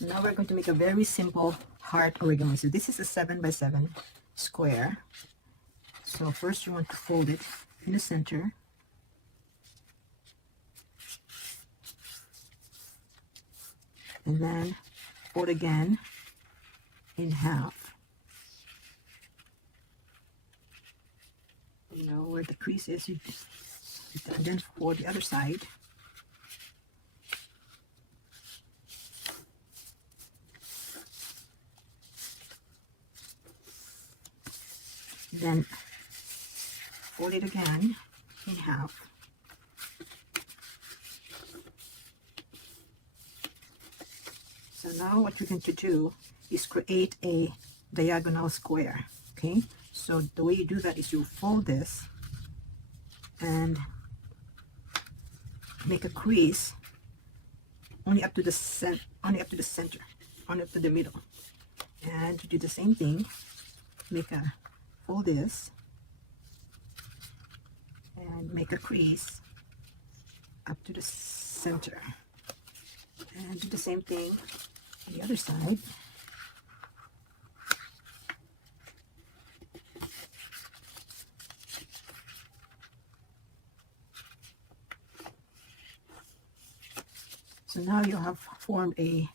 So now we're going to make a very simple heart origami. So this is a 7x7 square. So first you want to fold it in the center. And then fold again in half. You know where the crease is, and then fold the other side. Then fold it again in half. So now what we're going to do is create a diagonal square. Okay, so the way you do that is you fold this and make a crease only up to the center, only up to the middle, and do the same thing. Fold this and make a crease up to the center, and do the same thing on the other side. So now you have formed a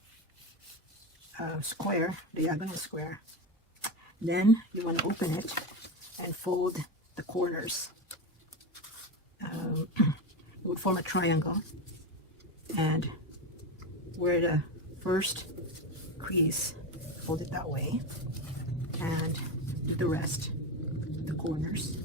square, diagonal square. Then you want to open it and fold the corners. It would form a triangle, and where the first crease, fold it that way, and do the rest, the corners.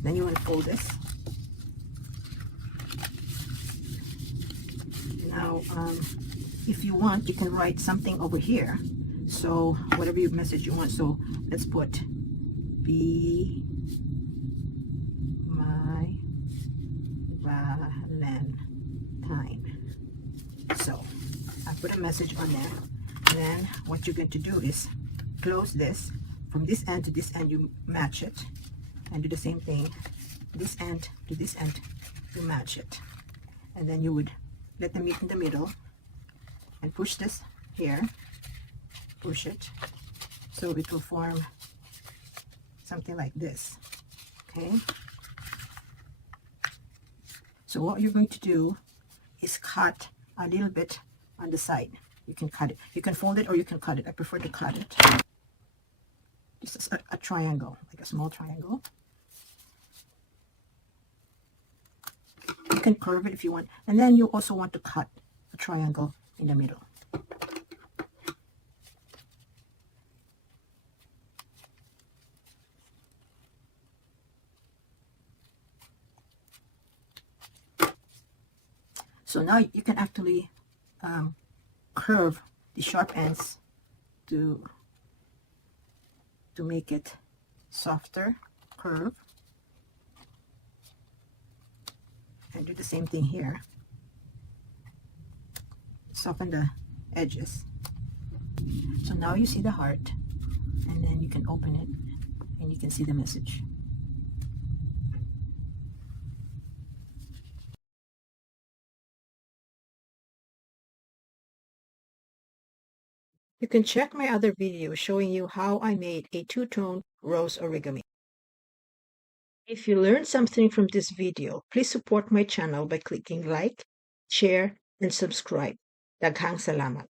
Then you want to fold this. Now, if you want, you can write something over here. So whatever your message you want. So let's put, be my Valentine. So I put a message on there. And then what you're going to do is close this. From this end to this end, you match it. And do the same thing, this end to this end, you match it. And then you would let them meet in the middle and push this here, push it, so it will form something like this. Okay, so what you're going to do is cut a little bit on the side. You can cut it, you can fold it, or you can cut it. I prefer to cut it. This is a triangle, like a small triangle. You can curve it if you want, and then you also want to cut a triangle in the middle. So now you can actually curve the sharp ends to make it softer curve, and do the same thing here. Soften the edges. So now you see the heart, and then you can open it and you can see the message. You can check my other video showing you how I made a two-tone rose origami. If you learned something from this video, please support my channel by clicking like, share, and subscribe. Daghang salamat.